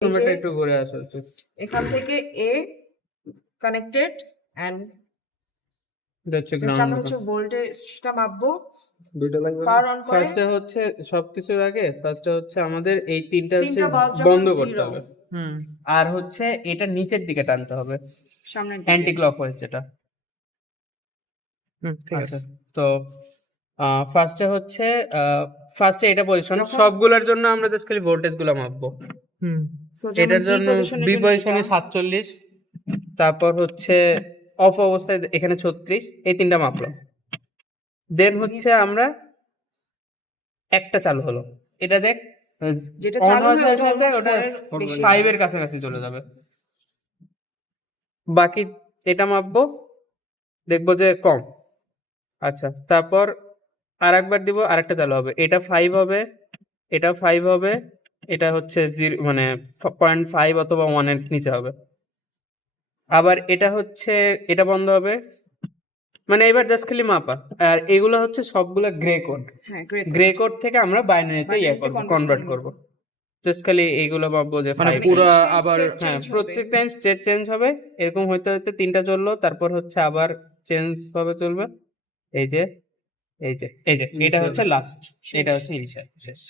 তোমরা একটু ঘুরে আসো একটু। এখান থেকে এ কানেক্টেড এন্ড এটা হচ্ছে আমরা গ্রাউন্ড। হচ্ছে ভোল্টেজটা মাপবো। দুটো লাগবে। পাওয়ার অন করে ফার্স্টে হচ্ছে সবকিছুর আগে ফার্স্টে হচ্ছে আমাদের এই তিনটা হচ্ছে বাল্ব যখন বন্ধ করতে zero, হবে। আর হচ্ছে এটা নিচের দিকে টানতে হবে, সামনের দিকে। অ্যান্টি ক্লকওয়াইজ যেটা। ঠিক আছে। আচ্ছা, তো ফার্স্টে হচ্ছে ফার্স্টে এটা পজিশন, যখন- সবগুলোর জন্য আমরা জাস্ট খালি ভোল্টেজ গুলো মাপবো। So, যেমন এটার B জন্য position এর বি জন্য পজিশনে এটা। 47, তারপর হচ্ছে অফ অবস্থায় এখানে 36, এই তিনটা মাপলাম। দেন হচ্ছে আমরা একটা চালু হলো, এটা দেখ যেটা on চালু হওয়ার হয়ে সাথে ওটা সাথে almost ওটা 4 এর বেশি 5 এর কাছাকাছি চলে যাবে। বাকি এটা মাপবো, দেখবো যে কম। আচ্ছা, তারপর আর একবার দিব, আরেকটা চালু হবে, এটা 5 হবে, এটা 5 হবে, এটা হচ্ছে 0 মানে 0.5 অথবা 1 এর নিচে হবে। আবার এটা হচ্ছে এটা বন্ধ হবে, মানে এবার জাস্ট খালি মাপা। আর এগুলো হচ্ছে সবগুলো গ্রে কোড। হ্যাঁ, গ্রেট। গ্রে কোড থেকে আমরা বাইনারিতে Binary-তে কনভার্ট করব। জাস্ট খালি এইগুলো ভাববো যে মানে five। পুরো each time আবার state হ্যাঁ, change হবে। প্রত্যেক টাইম স্টেট চেঞ্জ হবে, এরকম হইতে হইতে তিনটা চললো, তারপর হচ্ছে আবার চেঞ্জ ভাবে চলবে। এই যে এটা হচ্ছে লাস্ট, এটা হচ্ছে ইনিশিয়াল, শেষ।